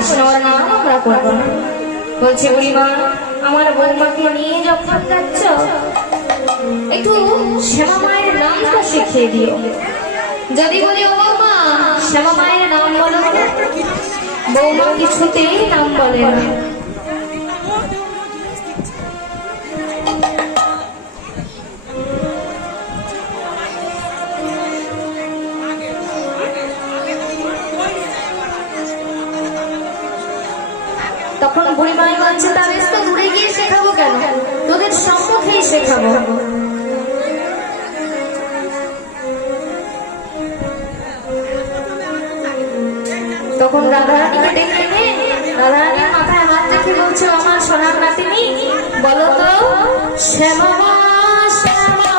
করিস না, ওর নাম আমরা করবো না। বলছে বুড়িমা, আমার বৌমাকে নিয়ে যখন যাচ্ছ একটু শ্যামা মায়ের নামটা শিখিয়ে দিও। যদি বলি ও বৌমা শ্যামা মায়ের নাম বলো, বৌমা কিছুতেই নাম বলে না। তখন বুড়িমাই বলছে, তার তো দূরে গিয়ে শেখাবো কেন, তোদের সম্মুখেই শেখাবো। তখন রাধারানীকে ডেকে এনে রাধারানীর মাথায় হাত রেখে বলছে, আমার সোনার নাতিনি বলো তো শ্যামা শ্যামা